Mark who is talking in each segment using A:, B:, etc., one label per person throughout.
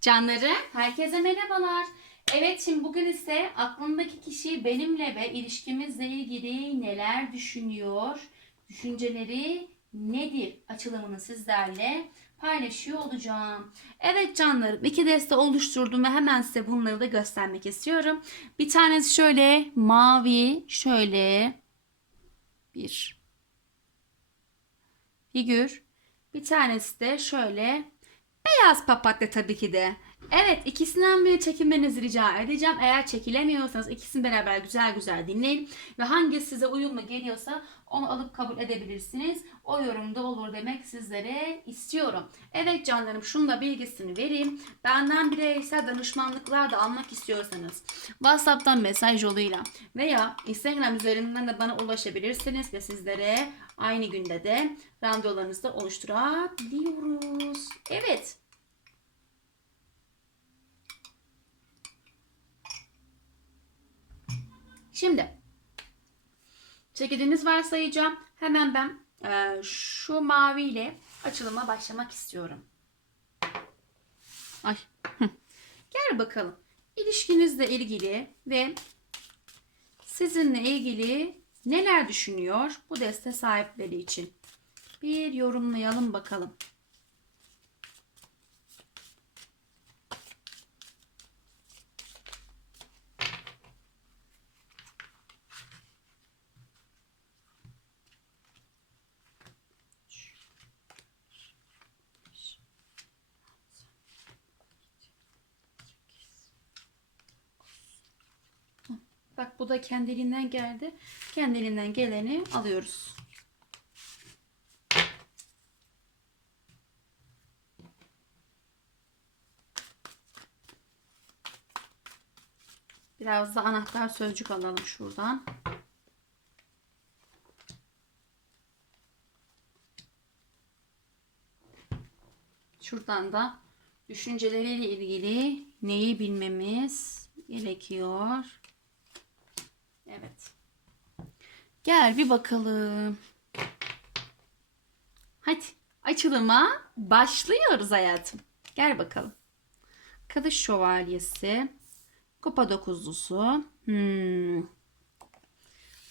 A: Canları, herkese merhabalar. Evet şimdi bugün ise aklındaki kişi benimle ve ilişkimizle ilgili neler düşünüyor, düşünceleri nedir açılımını sizlerle paylaşıyor olacağım. Evet canlarım iki deste oluşturdum ve hemen size bunları da göstermek istiyorum. Bir tanesi şöyle mavi, şöyle bir figür. Bir tanesi de şöyle Beyaz papatya tabii ki de. Evet ikisinden biri çekinmenizi rica edeceğim. Eğer çekilemiyorsanız ikisini beraber güzel güzel dinleyin. Ve hangisi size uyumlu geliyorsa onu alıp kabul edebilirsiniz. O yorumda olur demek sizlere istiyorum. Evet canlarım şunu da bilgisini vereyim. Benden bireysel danışmanlıklar da almak istiyorsanız WhatsApp'tan mesaj yoluyla veya Instagram üzerinden de bana ulaşabilirsiniz ve sizlere aynı günde de randevularınızı da oluşturabiliyoruz. Evet. Şimdi çekildiğiniz varsayacağım. Hemen ben e, şu maviyle açılıma başlamak istiyorum. Ay. Gel bakalım. İlişkinizle ilgili ve sizinle ilgili neler düşünüyor bu deste sahipleri için? Bir yorumlayalım bakalım. Bu da kendiliğinden geldi. Kendiliğinden geleni alıyoruz. Biraz da anahtar sözcük alalım şuradan. Şuradan da düşünceleriyle ilgili neyi bilmemiz gerekiyor? Evet. Gel bir bakalım. Hadi açılıma başlıyoruz hayatım. Gel bakalım. Kılıç şövalyesi. Kupa dokuzlusu. Hmm.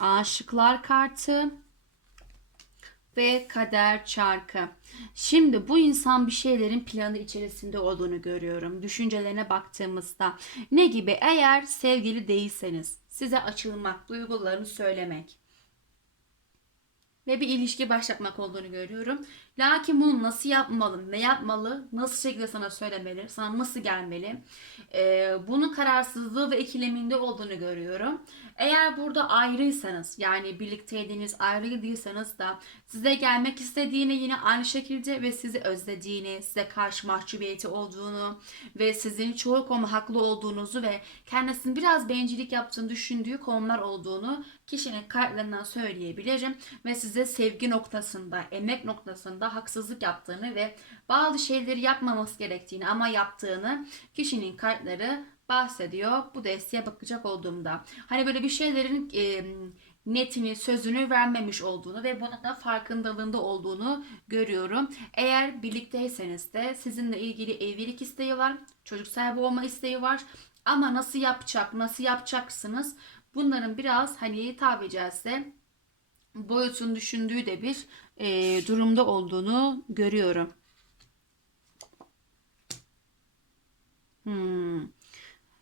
A: Aşıklar kartı. Ve kader çarkı. Şimdi bu insan bir şeylerin planı içerisinde olduğunu görüyorum. Düşüncelerine baktığımızda ne gibi? Eğer sevgili değilseniz size açılmak, duygularını söylemek ve bir ilişki başlatmak olduğunu görüyorum. Lakin bunu nasıl yapmalı, ne yapmalı, nasıl şekilde sana söylemeli, sana nasıl gelmeli, ee, bunun kararsızlığı ve ikileminde olduğunu görüyorum. Eğer burada ayrıysanız, yani birlikteydiniz, ayrı değilseniz da size gelmek istediğini yine aynı şekilde ve sizi özlediğini, size karşı mahcubiyeti olduğunu ve sizin çoğu konu haklı olduğunuzu ve kendisinin biraz bencillik yaptığını düşündüğü konular olduğunu kişinin kartlarından söyleyebilirim ve size sevgi noktasında, emek noktasında haksızlık yaptığını ve bazı şeyleri yapmaması gerektiğini ama yaptığını kişinin kartları bahsediyor. Bu desteğe bakacak olduğumda. Hani böyle bir şeylerin e, netini, sözünü vermemiş olduğunu ve bunun da farkındalığında olduğunu görüyorum. Eğer birlikteyseniz de sizinle ilgili evlilik isteği var, çocuk sahibi olma isteği var. Ama nasıl yapacak, nasıl yapacaksınız? Bunların biraz hani tabi caizse boyutun düşündüğü de bir e, durumda olduğunu görüyorum. Hmm.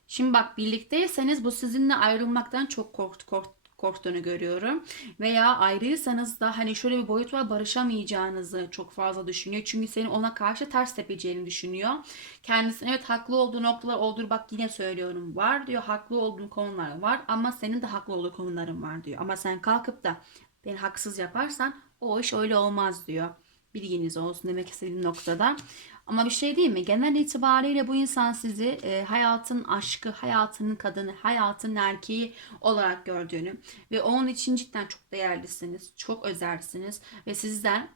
A: Şimdi bak birlikteyseniz bu sizinle ayrılmaktan çok korkt, korkt, korktuğunu görüyorum. Veya ayrıysanız da hani şöyle bir boyut var barışamayacağınızı çok fazla düşünüyor. Çünkü senin ona karşı ters tepeceğini düşünüyor. Kendisinin evet haklı olduğu noktalar olur bak yine söylüyorum var diyor. Haklı olduğun konular var ama senin de haklı olduğu konuların var diyor. Ama sen kalkıp da beni haksız yaparsan o iş öyle olmaz diyor. Bilginiz olsun demek istediğim noktada. Ama bir şey değil mi? Genel itibariyle bu insan sizi e, hayatın aşkı, hayatının kadını, hayatın erkeği olarak gördüğünü ve onun için cidden çok değerlisiniz, çok özelsiniz ve sizden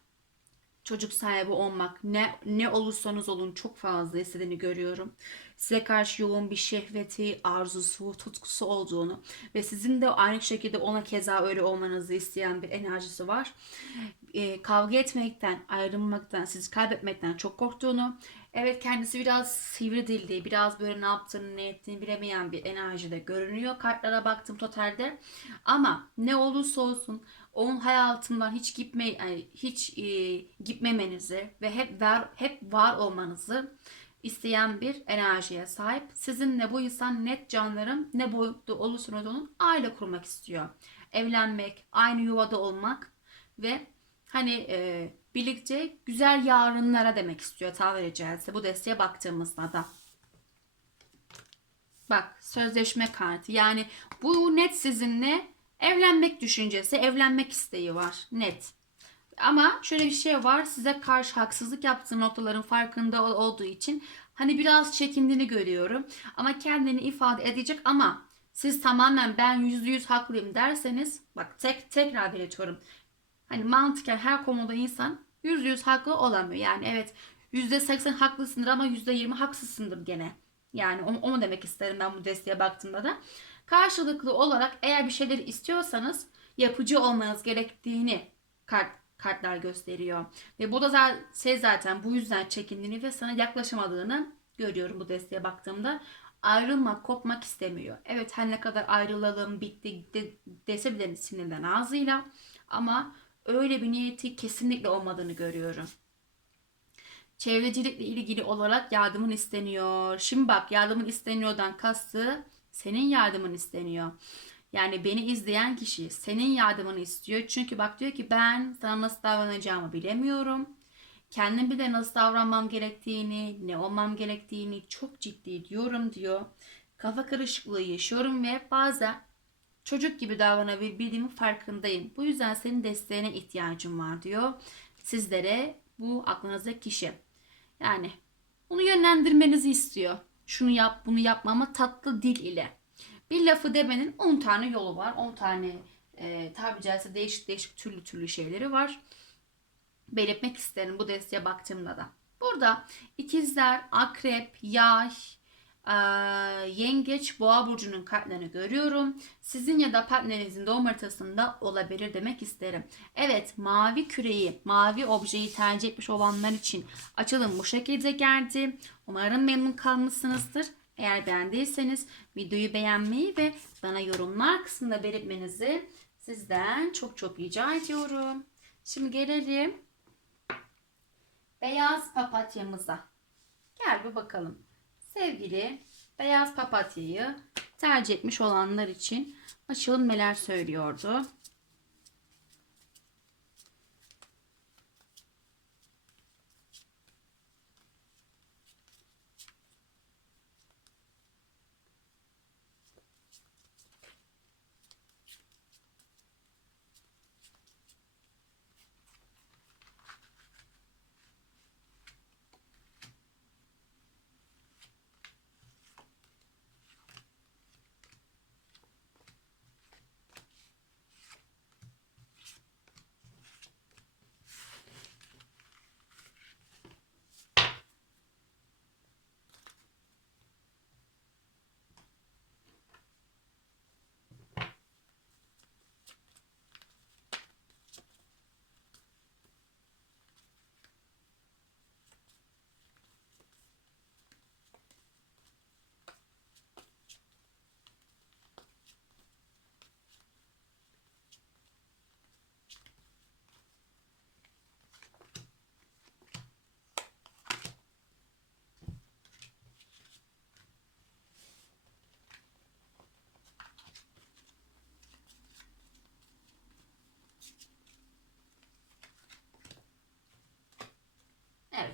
A: çocuk sahibi olmak ne ne olursanız olun çok fazla istediğini görüyorum. Size karşı yoğun bir şehveti, arzusu, tutkusu olduğunu ve sizin de aynı şekilde ona keza öyle olmanızı isteyen bir enerjisi var. e, kavga etmekten, ayrılmaktan, sizi kaybetmekten çok korktuğunu, evet kendisi biraz sivri dilli, biraz böyle ne yaptığını, ne ettiğini bilemeyen bir enerjide görünüyor. Kartlara baktım totalde. Ama ne olursa olsun onun hayatından hiç gitme yani hiç e, gitmemenizi ve hep var hep var olmanızı isteyen bir enerjiye sahip. Sizinle bu insan net canlarım ne boyutta olursanız olun aile kurmak istiyor. Evlenmek, aynı yuvada olmak ve hani e, birlikte güzel yarınlara demek istiyor tabiri caizse bu desteğe baktığımızda da. Bak sözleşme kartı yani bu net sizinle evlenmek düşüncesi, evlenmek isteği var net. Ama şöyle bir şey var size karşı haksızlık yaptığı noktaların farkında ol- olduğu için hani biraz çekindiğini görüyorum. Ama kendini ifade edecek ama siz tamamen ben yüzde yüz haklıyım derseniz bak tek tekrar belirtiyorum. Hani mantıken her konuda insan yüzde yüz haklı olamıyor. Yani evet yüzde seksen haklısındır ama yüzde yirmi haksızsındır gene. Yani onu, onu demek isterim ben bu desteğe baktığımda da. Karşılıklı olarak eğer bir şeyleri istiyorsanız yapıcı olmanız gerektiğini kart, kartlar gösteriyor. Ve bu da zaten, şey zaten bu yüzden çekindiğini ve sana yaklaşamadığını görüyorum bu desteğe baktığımda. Ayrılmak, kopmak istemiyor. Evet her ne kadar ayrılalım, bitti de, dese bile sinirden ağzıyla. Ama öyle bir niyeti kesinlikle olmadığını görüyorum. Çevrecilikle ilgili olarak yardımın isteniyor. Şimdi bak yardımın isteniyordan kastı senin yardımın isteniyor. Yani beni izleyen kişi senin yardımını istiyor. Çünkü bak diyor ki ben sana nasıl davranacağımı bilemiyorum. Kendim bile nasıl davranmam gerektiğini, ne olmam gerektiğini çok ciddi diyorum diyor. Kafa karışıklığı yaşıyorum ve bazen çocuk gibi davranabildiğimin farkındayım. Bu yüzden senin desteğine ihtiyacım var diyor. Sizlere bu aklınızdaki kişi. Yani onu yönlendirmenizi istiyor. Şunu yap, bunu yapma ama tatlı dil ile. Bir lafı demenin 10 tane yolu var. 10 tane e, tabi caizse değişik değişik türlü türlü şeyleri var. Belirtmek isterim bu desteğe baktığımda da. Burada ikizler, akrep, yay, yengeç, boğa burcunun kartlarını görüyorum. Sizin ya da partnerinizin doğum haritasında olabilir demek isterim. Evet mavi küreyi, mavi objeyi tercih etmiş olanlar için açılım bu şekilde geldi. Umarım memnun kalmışsınızdır. Eğer beğendiyseniz videoyu beğenmeyi ve bana yorumlar kısmında belirtmenizi sizden çok çok rica ediyorum. Şimdi gelelim beyaz papatyamıza. Gel bir bakalım. Sevgili beyaz papatyayı tercih etmiş olanlar için açılım neler söylüyordu?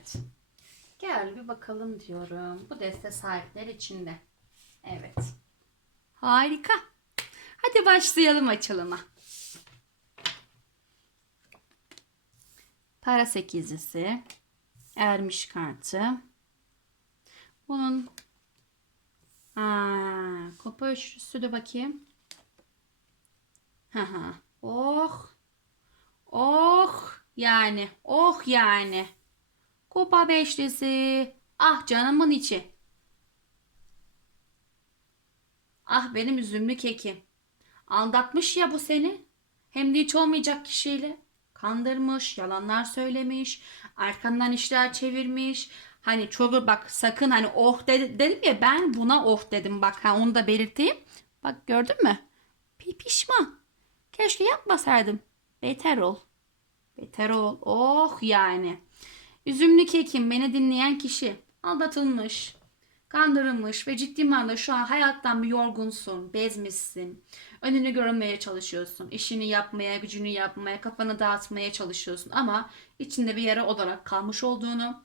A: Evet. Gel bir bakalım diyorum. Bu deste sahipler içinde. Evet. Harika. Hadi başlayalım açılıma. Para sekizlisi. Ermiş kartı. Bunun Aa, kupa üçlüsü de bakayım. Haha. Oh. Oh yani. Oh yani. Kupa beşlisi. Ah canımın içi. Ah benim üzümlü kekim. Aldatmış ya bu seni. Hem de hiç olmayacak kişiyle. kandırmış, yalanlar söylemiş, arkandan işler çevirmiş. Hani çok bak sakın hani oh dedi- dedim ya ben buna oh dedim bak ha onu da belirteyim. Bak gördün mü? Pi- pişman. Keşke yapmasaydım. Beter ol. Beter ol. Oh yani. Üzümlü kekim beni dinleyen kişi aldatılmış, kandırılmış ve ciddi manada şu an hayattan bir yorgunsun, bezmişsin. Önünü görünmeye çalışıyorsun. işini yapmaya, gücünü yapmaya, kafanı dağıtmaya çalışıyorsun ama içinde bir yara olarak kalmış olduğunu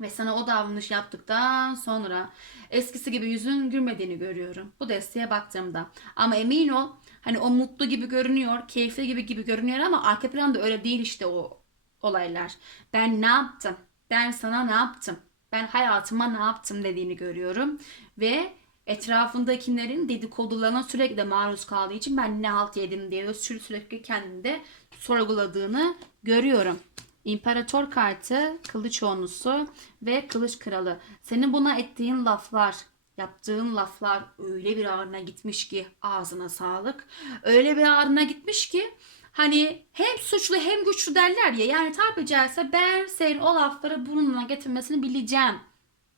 A: ve sana o davranış yaptıktan sonra eskisi gibi yüzün gülmediğini görüyorum. Bu desteğe baktığımda. Ama emin ol hani o mutlu gibi görünüyor, keyifli gibi gibi görünüyor ama arka planda öyle değil işte o olaylar. Ben ne yaptım? Ben sana ne yaptım? Ben hayatıma ne yaptım dediğini görüyorum. Ve etrafındakilerin dedikodularına sürekli maruz kaldığı için ben ne halt yedim diye sü- sürekli kendinde sorguladığını görüyorum. İmparator kartı, kılıç onlusu ve kılıç kralı. Senin buna ettiğin laflar, yaptığın laflar öyle bir ağrına gitmiş ki ağzına sağlık. Öyle bir ağrına gitmiş ki hani hem suçlu hem güçlü derler ya. Yani tabiri caizse ben senin o lafları burnuna getirmesini bileceğim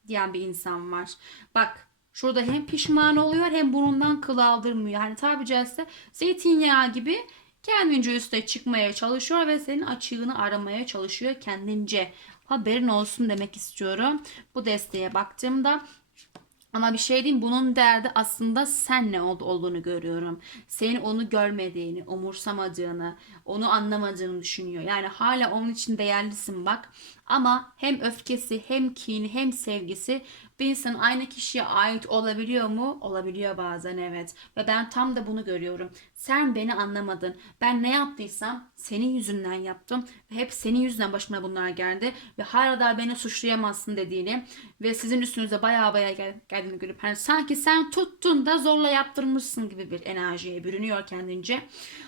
A: diyen bir insan var. Bak şurada hem pişman oluyor hem burnundan kıl aldırmıyor. Yani tabiri caizse zeytinyağı gibi kendince üste çıkmaya çalışıyor ve senin açığını aramaya çalışıyor kendince. Haberin olsun demek istiyorum. Bu desteğe baktığımda ama bir şey diyeyim bunun derdi aslında sen ne ol- olduğunu görüyorum. Senin onu görmediğini, umursamadığını, onu anlamadığını düşünüyor. Yani hala onun için değerlisin bak. Ama hem öfkesi, hem kini, hem sevgisi bir insanın aynı kişiye ait olabiliyor mu? Olabiliyor bazen evet. Ve ben tam da bunu görüyorum. Sen beni anlamadın. Ben ne yaptıysam senin yüzünden yaptım. Ve hep senin yüzünden başıma bunlar geldi. Ve hala da beni suçlayamazsın dediğini ve sizin üstünüze baya baya gel- geldiğini görüp hani sanki sen tuttun da zorla yaptırmışsın gibi bir enerjiye bürünüyor kendince.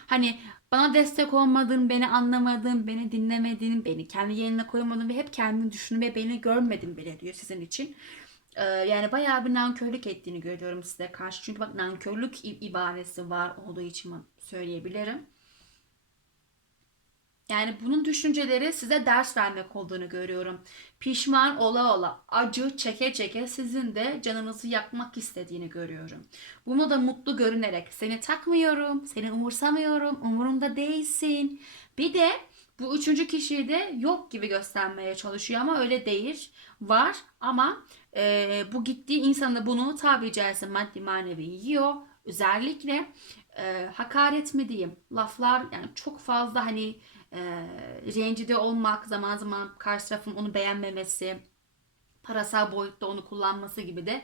A: Hani bana destek olmadın, beni anlamadın, beni dinlemedin, beni kendi yerine koymadın ve hep kendini düşündün ve beni görmedin bile diyor sizin için. Ee, yani bayağı bir nankörlük ettiğini görüyorum size karşı. Çünkü bak nankörlük ibaresi var olduğu için söyleyebilirim. Yani bunun düşünceleri size ders vermek olduğunu görüyorum. Pişman ola ola, acı çeke çeke sizin de canınızı yakmak istediğini görüyorum. Bunu da mutlu görünerek seni takmıyorum, seni umursamıyorum, umurumda değilsin. Bir de bu üçüncü kişiyi de yok gibi göstermeye çalışıyor ama öyle değil. Var ama e, bu gittiği insan da bunu tabiri caizse maddi manevi yiyor. Özellikle e, hakaret mi diyeyim laflar yani çok fazla hani e, rencide olmak zaman zaman karşı tarafın onu beğenmemesi parasal boyutta onu kullanması gibi de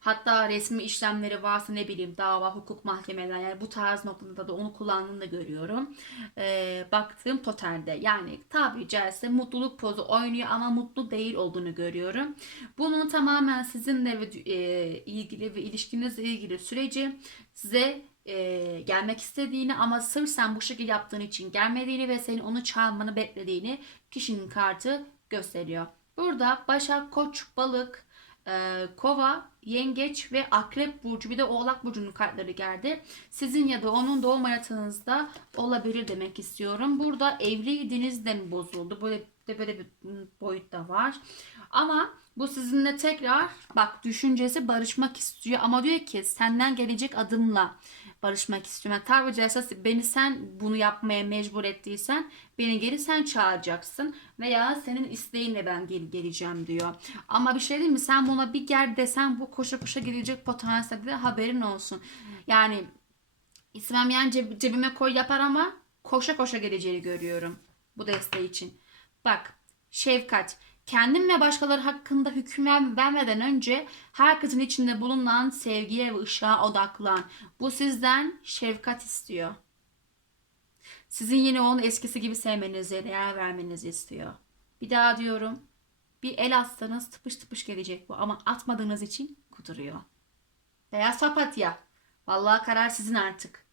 A: hatta resmi işlemleri varsa ne bileyim dava hukuk mahkemeler yani bu tarz noktada da onu kullandığını da görüyorum. E, baktığım totalde yani tabiri caizse mutluluk pozu oynuyor ama mutlu değil olduğunu görüyorum. Bunun tamamen sizinle ve e, ilgili ve ilişkinizle ilgili süreci size e, gelmek istediğini ama sırf sen bu şekilde yaptığın için gelmediğini ve senin onu çağırmanı beklediğini kişinin kartı gösteriyor. Burada Başak, Koç, Balık, e, Kova, Yengeç ve Akrep Burcu bir de Oğlak Burcu'nun kartları geldi. Sizin ya da onun doğum haritanızda olabilir demek istiyorum. Burada evliydiniz de mi bozuldu? Böyle de böyle bir boyut da var. Ama bu sizinle tekrar bak düşüncesi barışmak istiyor ama diyor ki senden gelecek adımla barışmak istiyorum. Yani tabiri caizse beni sen bunu yapmaya mecbur ettiysen beni geri sen çağıracaksın veya senin isteğinle ben geri geleceğim diyor. Ama bir şey değil mi? Sen buna bir gel desen bu koşa koşa gelecek potansiyelde haberin olsun. Yani yani ceb- cebime koy yapar ama koşa koşa geleceğini görüyorum bu desteği için. Bak şefkat kendim ve başkaları hakkında hüküm ver- vermeden önce herkesin içinde bulunan sevgiye ve ışığa odaklan. Bu sizden şefkat istiyor. Sizin yine onu eskisi gibi sevmenizi, değer vermenizi istiyor. Bir daha diyorum. Bir el atsanız tıpış tıpış gelecek bu ama atmadığınız için kuduruyor. Beyaz papatya. Vallahi karar sizin artık.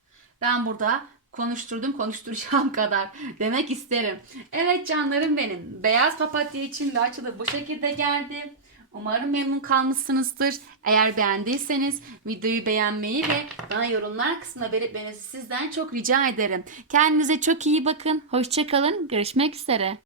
A: Ben burada konuşturdum konuşturacağım kadar demek isterim. Evet canlarım benim. Beyaz papatya için de açılır bu şekilde geldi. Umarım memnun kalmışsınızdır. Eğer beğendiyseniz videoyu beğenmeyi ve bana yorumlar kısmına belirtmenizi sizden çok rica ederim. Kendinize çok iyi bakın. Hoşçakalın. Görüşmek üzere.